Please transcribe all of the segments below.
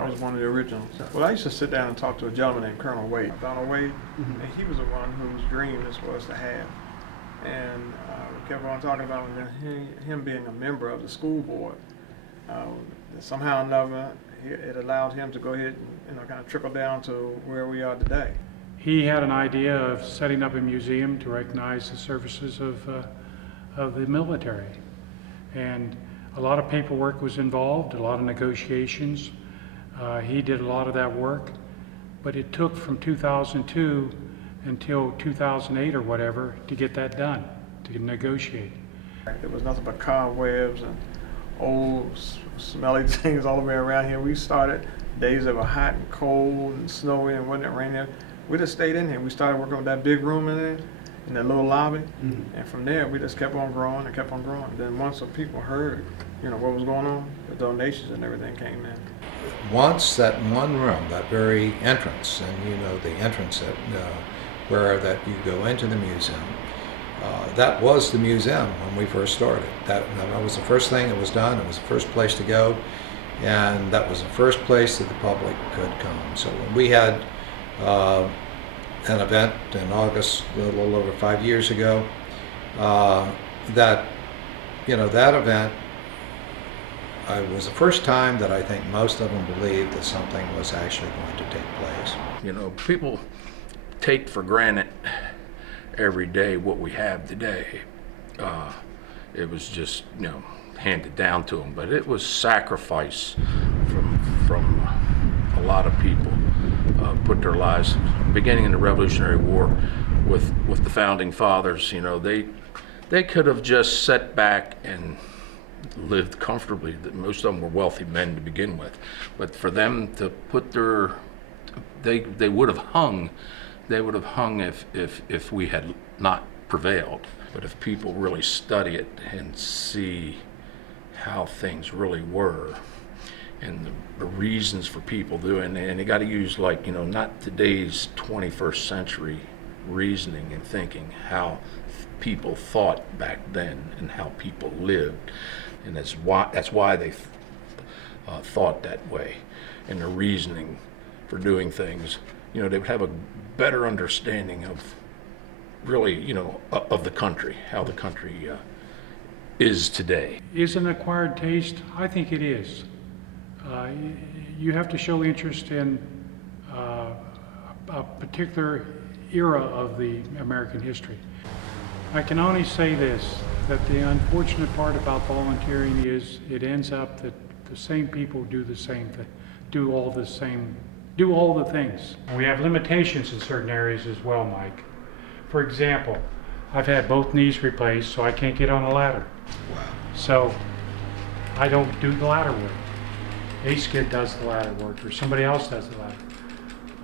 I was one of the originals. Well, I used to sit down and talk to a gentleman named Colonel Wade, Donald Wade, and he was the one whose dream this was to have. And we kept on talking about him being a member of the school board. Somehow or another, it allowed him to go ahead and kind of trickle down to where we are today. He had an idea of setting up a museum to recognize the services of the military. And a lot of paperwork was involved, a lot of negotiations. He did a lot of that work, but it took from 2002 until 2008 or whatever to get that done, to negotiate. There was nothing but cobwebs and old smelly things all the way around here. We started days that were hot and cold and snowy and wasn't it raining. We just stayed in here. We started working with that big room in there, in that little lobby, and from there we just kept on growing and kept on growing. Then once the people heard, what was going on, the donations and everything came in. Once that one room, that very entrance, and the entrance where you go into the museum, that was the museum when we first started. That was the first thing that was done. It was the first place to go, and that was the first place that the public could come. So when we had an event in August, a little over 5 years ago, that event, was the first time that I think most of them believed that something was actually going to take place. People take for granted every day what we have today. It was just, handed down to them, but it was sacrifice from a lot of people. Put their lives, beginning in the Revolutionary War with the founding fathers, they could have just sat back and lived comfortably. Most of them were wealthy men to begin with, but for them to put they would have hung if we had not prevailed. But if people really study it and see how things really were, and the reasons for people doing it, and you got to use not today's 21st century reasoning and thinking, how people thought back then and how people lived, and that's why they thought that way, and the reasoning for doing things. They would have a better understanding of really, of the country, how the country is today. Is an acquired taste? I think it is. You have to show interest in a particular era of the American history. I can only say this, that the unfortunate part about volunteering is it ends up that the same people do the same thing, do all the things. We have limitations in certain areas as well, Mike. For example, I've had both knees replaced, so I can't get on a ladder. Wow. So I don't do the ladder work. A-Skid does the ladder work, or somebody else does the ladder.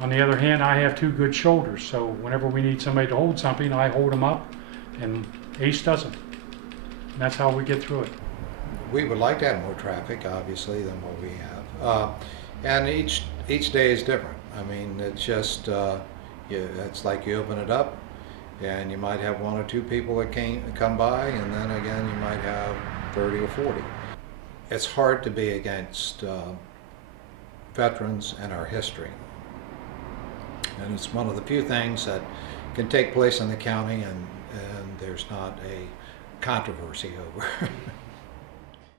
On the other hand, I have two good shoulders, so whenever we need somebody to hold something, I hold them up, and Ace doesn't. And that's how we get through it. We would like to have more traffic, obviously, than what we have. And each day is different. I mean, it's just, it's like you open it up, and you might have one or two people that come by, and then again, you might have 30 or 40. It's hard to be against veterans and our history. And it's one of the few things that can take place in the county and there's not a controversy over.